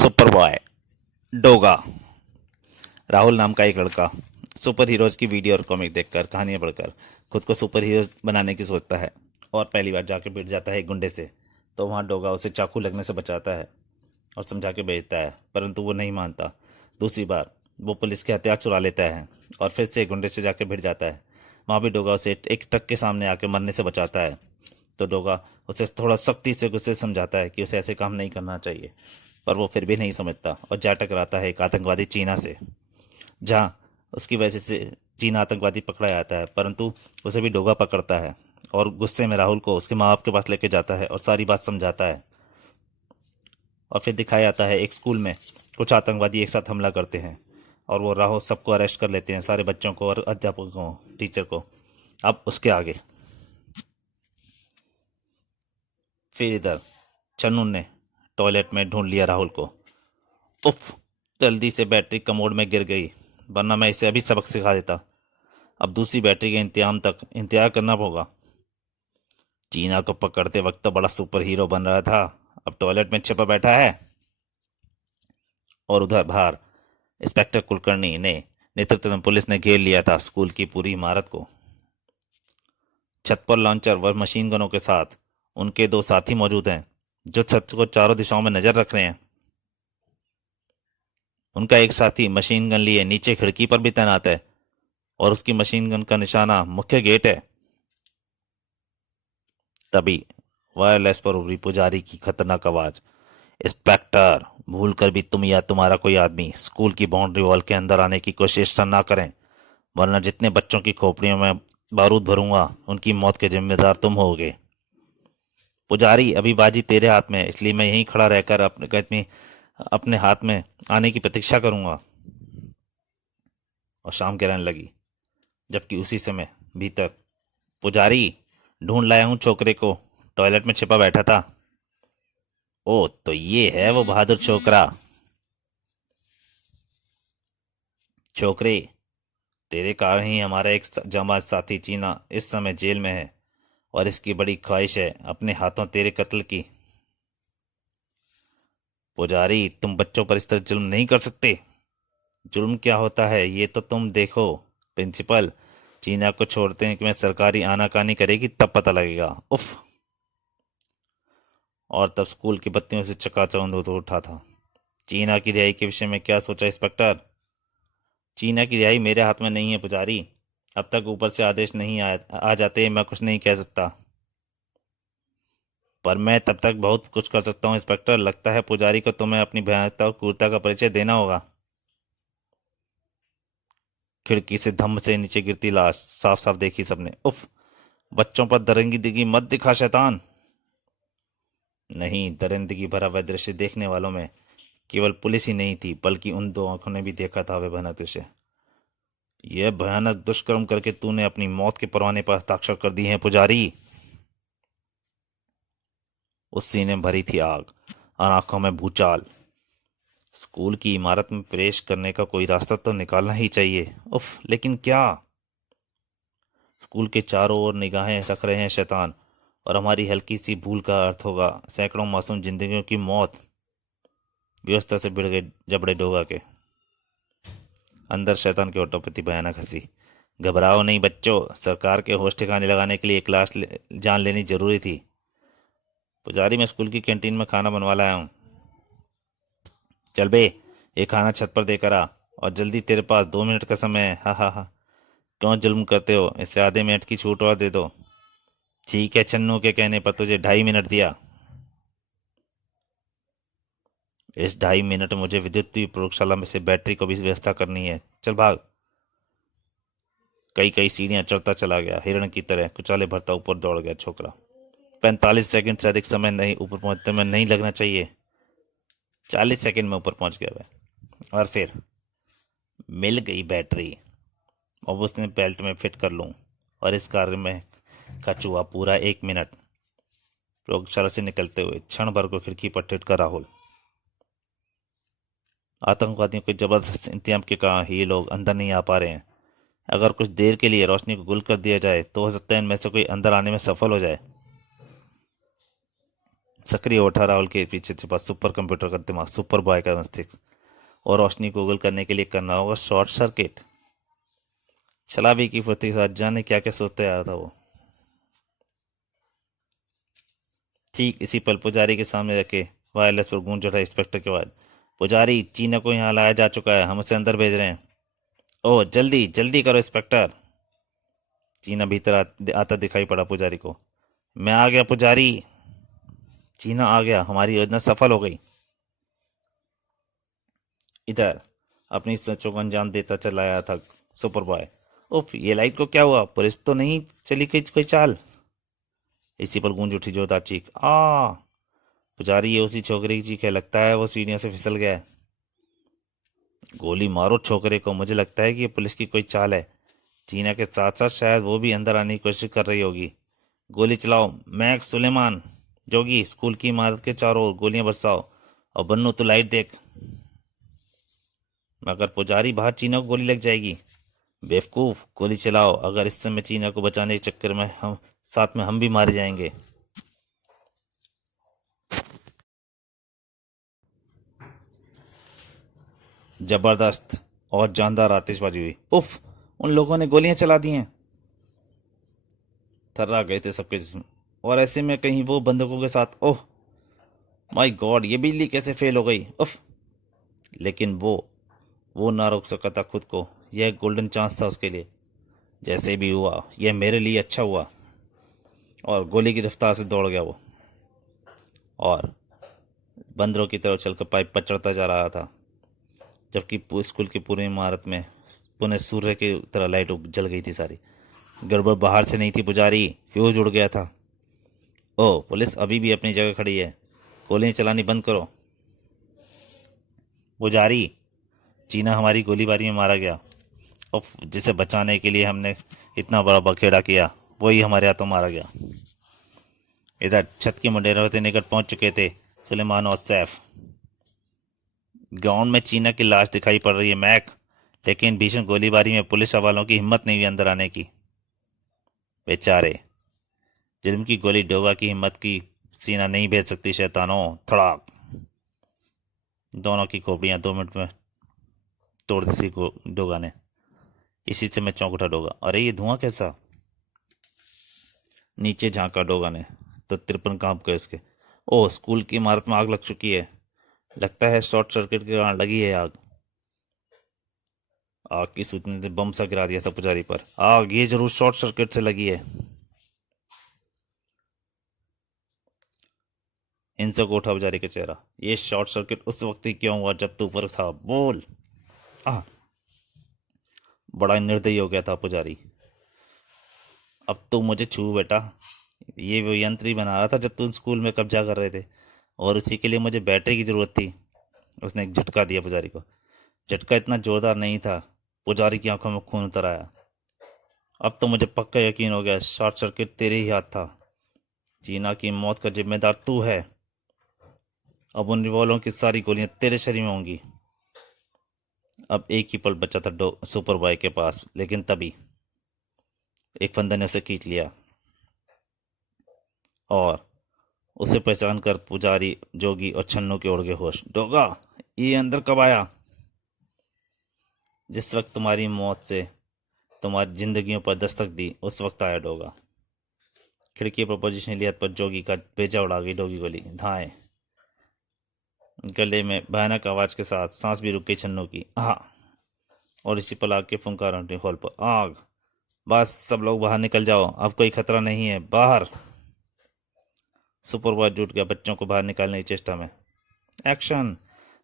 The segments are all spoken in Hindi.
Super boy Doga. राहुल नाम का एक लड़का सुपर हीरोज की वीडियो और कॉमिक देखकर कहानियां पढ़कर खुद को सुपर हीरो बनाने की सोचता है और पहली बार जाके भिड़ जाता है एक गुंडे से। तो वहाँ डोगा उसे चाकू लगने से बचाता है और समझा के भेजता है, परंतु वो नहीं मानता। दूसरी बार वो पुलिस के हथियार चुरा लेता है और फिर से एक गुंडे से जाके भिड़ जाता है। वहाँ भी डोगा उसे एक ट्रक के सामने आके मरने से बचाता है। तो डोगा उसे थोड़ा सख्ती से गुस्से से समझाता है कि उसे ऐसे काम नहीं करना चाहिए, पर वो फिर भी नहीं समझता और जा टकराता है एक आतंकवादी चीना से, जहाँ उसकी वजह से चीना आतंकवादी पकड़ा जाता है, परंतु उसे भी डोगा पकड़ता है और गुस्से में राहुल को उसके माँ बाप के पास लेके जाता है और सारी बात समझाता है। और फिर दिखाया जाता है एक स्कूल में कुछ आतंकवादी एक साथ हमला करते हैं और वो राहुल सबको अरेस्ट कर लेते हैं, सारे बच्चों को और अध्यापकों को, टीचर को। अब उसके आगे फिर इधर चन्नू ने टॉयलेट में ढूंढ लिया राहुल को। उफ, जल्दी से बैटरी कमोड में गिर गई, वरना मैं इसे अभी सबक सिखा देता। अब दूसरी बैटरी के इंतजाम तक इंतजार करना होगा। चीना को पकड़ते वक्त तो बड़ा सुपर हीरो बन रहा था, अब टॉयलेट में छिपा बैठा है। और उधर बाहर इंस्पेक्टर कुलकर्णी ने नेतृत्व में पुलिस ने घेर लिया था स्कूल की पूरी इमारत को। छत पर लॉन्चर व मशीन गनों के साथ उनके दो साथी मौजूद हैं, जो छत को चारों दिशाओं में नजर रख रहे हैं। उनका एक साथी मशीन गन लिए नीचे खिड़की पर भी तैनात है और उसकी मशीन गन का निशाना मुख्य गेट है। तभी वायरलेस पर उभरी पुजारी की खतरनाक आवाज, इंस्पेक्टर, भूल कर भी तुम या तुम्हारा कोई आदमी स्कूल की बाउंड्री वॉल के अंदर आने की कोशिश ना करें, वरना जितने बच्चों की खोपड़ियों में बारूद भरूंगा उनकी मौत के जिम्मेदार तुम होगे। पुजारी, अभी बाजी तेरे हाथ में है, इसलिए मैं यहीं खड़ा रहकर अपने हाथ में आने की प्रतीक्षा करूंगा। और शाम गिरने लगी, जबकि उसी समय भीतर, पुजारी, ढूंढ लाया हूं छोकरे को, टॉयलेट में छिपा बैठा था। ओ, तो ये है वो बहादुर छोकरा। छोकरे, तेरे कारण ही हमारा एक जांबाज साथी चीना इस समय जेल में है और इसकी बड़ी ख्वाहिश है अपने हाथों तेरे कत्ल की। पुजारी, तुम बच्चों पर इस तरह जुल्म नहीं कर सकते। जुल्म क्या होता है ये तो तुम देखो। प्रिंसिपल, चीना को छोड़ते हैं कि मैं सरकारी आनाकानी करेगी तब पता लगेगा। उफ। और तब स्कूल की बत्तियों से चकाचौंध हो उठा था। चीना की रिहाई के विषय में क्या सोचा इंस्पेक्टर? चीना की रिहाई मेरे हाथ में नहीं है पुजारी, अब तक ऊपर से आदेश नहीं आ जाते मैं कुछ नहीं कह सकता। पर मैं तब तक बहुत कुछ कर सकता हूँ इंस्पेक्टर। लगता है पुजारी को तुम्हें अपनी भयानकता और क्रूरता का परिचय देना होगा। खिड़की से धम्म से नीचे गिरती लाश साफ साफ देखी सबने। उफ, बच्चों पर दरिंदगी मत दिखा शैतान। नहीं, दरिंदगी भरा वह दृश्य देखने वालों में केवल पुलिस ही नहीं थी, बल्कि उन दो आंखों ने भी देखा था वह भयानक दृश्य। यह भयानक दुष्कर्म करके तूने अपनी मौत के परवाने पर हस्ताक्षर कर दिए हैं पुजारी। उस सीने में भरी थी आग और आंखों में भूचाल। स्कूल की इमारत में प्रवेश करने का कोई रास्ता तो निकालना ही चाहिए। उफ, लेकिन क्या? स्कूल के चारों ओर निगाहें रख रहे हैं शैतान, और हमारी हल्की सी भूल का अर्थ होगा सैकड़ों मासूम जिंदगियों की मौत। व्यवस्था से भिड़ गए जबड़े डोगा के। अंदर शैतान के होठों पर थी भयानक हंसी। घबराओ नहीं बच्चों, सरकार के होश ठिकाने लगाने के लिए एक जान लेनी जरूरी थी। पुजारी, मैं स्कूल की कैंटीन में खाना बनवा लाया हूँ। चल बे, ये खाना छत पर देकर आ, और जल्दी, तेरे पास 2 मिनट का समय है। हा हा हा, क्यों जुल्म करते हो? इससे आधे मिनट की छूट और दे दो। ठीक है, चन्नू के कहने पर तुझे 2.5 मिनट दिया। इस 2.5 मिनट में मुझे विद्युत प्रयोगशाला में से बैटरी को भी व्यवस्था करनी है। चल भाग। कई कई सीढ़ियां चढ़ता चला गया, हिरण की तरह कुचाले भरता ऊपर दौड़ गया छोकरा। 45 सेकंड से अधिक समय नहीं ऊपर पहुंचने में नहीं लगना चाहिए। 40 सेकंड में ऊपर पहुंच गया वह। और फिर मिल गई बैटरी। अब उसने बेल्ट में फिट कर लूं, और इस कार्य में खर्च हुआ पूरा 1 मिनट। प्रयोगशाला से निकलते हुए क्षण भर को खिड़की पर टिककर राहुल। आतंकवादियों के जबरदस्त इंतजाम के कारण ये लोग अंदर नहीं आ पा रहे हैं। अगर कुछ देर के लिए रोशनी को गुल कर दिया जाए तो हो सकता है इनमें से कोई अंदर आने में सफल हो जाए। सक्रिय उठा राहुल के पीछे छिपा सुपर कंप्यूटर का दिमाग, सुपर बॉय का मस्तिष्क, और रोशनी को गूगल करने के लिए करना होगा शॉर्ट सर्किट। शराबी की फुर्ती के साथ जाने क्या क्या सोचते आ रहा था वो। ठीक इसी पल पुजारी के सामने रखे वायरलेस पर गूंज उठा इंस्पेक्टर की आवाज, पुजारी, चीना को यहाँ लाया जा चुका है, हम उसे अंदर भेज रहे हैं। ओह जल्दी जल्दी करो इंस्पेक्टर। चीना भीतर आता दिखाई पड़ा पुजारी को। मैं आ गया पुजारी। चीना आ गया, हमारी योजना सफल हो गई। इधर अपनी सोचों को अंजाम देता चला आया था सुपर बॉय। उफ, ये लाइट को क्या हुआ? पुलिस तो नहीं चली गई कोई चाल? इसी पर गूंज उठी जोरदार चीख। पुजारी, ये उसी छोकरे की चीख है, लगता है वो सीढ़ियों से फिसल गया है। गोली मारो छोकरे को, मुझे लगता है कि ये पुलिस की कोई चाल है। चीना के साथ साथ शायद वो भी अंदर आने की कोशिश कर रही होगी। गोली चलाओ। मैक, सुलेमान, जोगी, स्कूल की इमारत के चारों ओर गोलियां बरसाओ। और बन्नू, तो लाइट देख। मगर पुजारी, बाहर चीना को गोली लग जाएगी। बेवकूफ, गोली चलाओ, अगर इस समय चीना को बचाने के चक्कर में हम भी मारे जाएंगे। जबरदस्त और जानदार आतिशबाजी हुई। उफ, उन लोगों ने गोलियां चला दी हैं। थर्रा गए थे सबके जिस्म, और ऐसे में कहीं वो बंदूकों के साथ। ओह माय गॉड, ये बिजली कैसे फेल हो गई? उफ। लेकिन वो ना रोक सका था खुद को। यह एक गोल्डन चांस था उसके लिए। जैसे भी हुआ, यह मेरे लिए अच्छा हुआ। और गोली की रफ्तार से दौड़ गया वो, और बंदरों की तरफ चलकर पाइप पर चढ़ता जा रहा था, जबकि स्कूल की पूरी इमारत में पुनः सूर्य की तरह लाइट जल गई थी सारी। गड़बड़ बाहर से नहीं थी पुजारी, फ्यूज उड़ गया था। ओह, पुलिस अभी भी अपनी जगह खड़ी है, गोलियां चलानी बंद करो। पुजारी, चीना हमारी गोलीबारी में मारा गया। और जिसे बचाने के लिए हमने इतना बड़ा बखेड़ा किया, वही हमारे हाथों मारा गया। इधर छत के मुंडेरों के निकट पहुंच चुके थे सुलेमान और सैफ। ग्राउंड में चीना की लाश दिखाई पड़ रही है मैक, लेकिन भीषण गोलीबारी में पुलिस वालों की हिम्मत नहीं हुई अंदर आने की। बेचारे, जुल्म की गोली डोगा की हिम्मत की सीना नहीं भेज सकती शैतानों। थड़ाक, दोनों की खोपड़ियां 2 मिनट में तोड़ दी थी डोगा ने। इसी से मैं चौंक उठा डोगा। अरे ये धुआं कैसा? नीचे झांका डोगा ने तो 53 कांप गए उसके। ओह, स्कूल की इमारत में आग लग चुकी है, लगता है शॉर्ट सर्किट के कारण लगी है आग। आग की सूचना ने बम सा गिरा दिया था पुजारी पर। आग, ये जरूर शॉर्ट सर्किट से लगी है। हिंसक को उठा पुजारी का चेहरा। ये शॉर्ट सर्किट उस वक्त ही क्यों हुआ जब तू ऊपर था? बोल। आ, बड़ा निर्दयी हो गया था पुजारी। अब तू मुझे छू बेटा। ये वो यंत्र ही बना रहा था जब तुम स्कूल में कब्जा कर रहे थे, और उसी के लिए मुझे बैटरी की जरूरत थी। उसने एक झटका दिया पुजारी को। झटका इतना जोरदार नहीं था, पुजारी की आंखों में खून उतर आया। अब तो मुझे पक्का यकीन हो गया, शॉर्ट सर्किट तेरे ही हाथ था। चीना की मौत का जिम्मेदार तू है। अब उन रिवॉल्वरों की सारी गोलियां तेरे शरीर में होंगी। अब एक ही पल बचा था सुपर बॉय के पास, लेकिन तभी एक फंदे ने उसे खींच लिया, और उसे पहचान कर पुजारी, जोगी और छन्नू के उड़ गए होश। डोगा, ये अंदर कब आया? जिस वक्त तुम्हारी मौत से तुम्हारी जिंदगियों पर दस्तक दी, उस वक्त आया डोगा। खिड़की पर पोजीशन लिया पर जोगी का भेजा उड़ा गई डोगी गोली। धाए, गले में भयानक आवाज के साथ सांस भी रुक गई छन्नू की। और इसी पल आग के फुंकार उठे हॉल पर। आग, बस सब लोग बाहर निकल जाओ, अब कोई खतरा नहीं है, बाहर। सुपर बॉय जुट गया बच्चों को बाहर निकालने की चेष्टा में। एक्शन।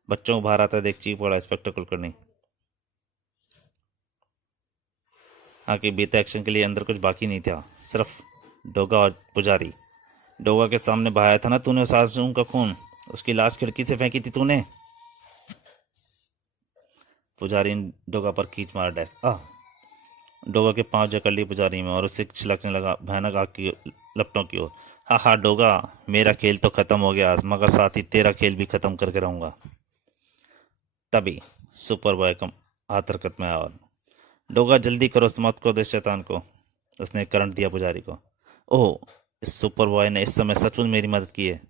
बच्चों को बाहर आता देख चीख पड़ा इंस्पेक्टर कुलकर्णी। आगे बीते एक्शन के लिए अंदर कुछ बाकी नहीं था, सिर्फ डोगा और पुजारी। डोगा के सामने बहाया था ना तूने उस आदमी का खून, उसकी लाश खिड़की से फेंकी थी तूने। पुजारी ने डोगा पर खींच मारा डैश। डोगा के पांव जकड़ लिए पुजारी में और उससे छिलकने लगा भयानक आग की लपटों की ओर। हा डोगा, मेरा खेल तो खत्म हो गया, मगर साथ ही तेरा खेल भी खत्म करके रहूंगा। तभी सुपर बॉय का हाथ हरकत में आया और डोगा, जल्दी करो, समाप्त करो दे शैतान को। उसने करंट दिया पुजारी को। ओह, इस सुपर बॉय ने इस समय सचमुच मेरी मदद की है।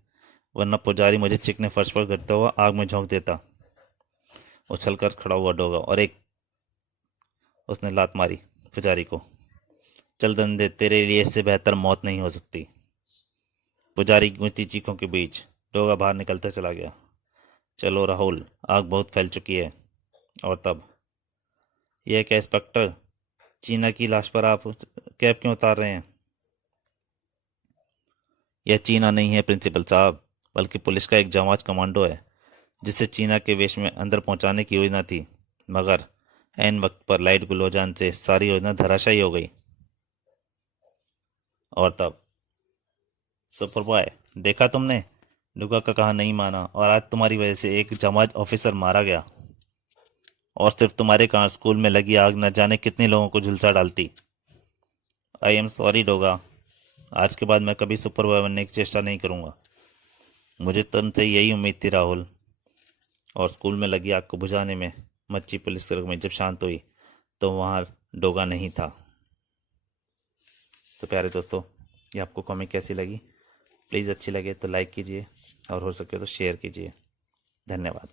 वरना पुजारी मुझे चिकने फर्श पर गिरता हुआ आग में झोंक देता। उछलकर खड़ा हुआ डोगा और एक उसने लात मारी पुजारी को। चल धंधे, तेरे लिए इससे बेहतर मौत नहीं हो सकती। पुजारी की गूंजती चीखों के बीच डोगा बाहर निकलता चला गया। चलो राहुल, आग बहुत फैल चुकी है। और तब, यह क्या इंस्पेक्टर, चीना की लाश पर आप कैप क्यों उतार रहे हैं? यह चीना नहीं है प्रिंसिपल साहब, बल्कि पुलिस का एक जांबाज कमांडो है, जिसे चीना के वेश में अंदर पहुंचाने की योजना थी, मगर ऐन वक्त पर लाइट गुल हो जाने से सारी योजना धराशायी हो गई। और तब, सुपर बॉय, देखा तुमने, डुगा का कहा नहीं माना और आज तुम्हारी वजह से एक जांबाज ऑफिसर मारा गया। और सिर्फ तुम्हारे कारण स्कूल में लगी आग न जाने कितने लोगों को झुलसा डालती। आई एम सॉरी डोगा, आज के बाद मैं कभी सुपर बॉय बनने की चेष्टा नहीं करूंगा। मुझे तुमसे यही उम्मीद थी राहुल। और स्कूल में लगी आग को बुझाने में मच्ची पुलिस में जब शांत हुई तो वहां डोगा नहीं था। तो प्यारे दोस्तों, ये आपको कॉमिक कैसी लगी? प्लीज़ अच्छी लगे तो लाइक कीजिए और हो सके तो शेयर कीजिए। धन्यवाद।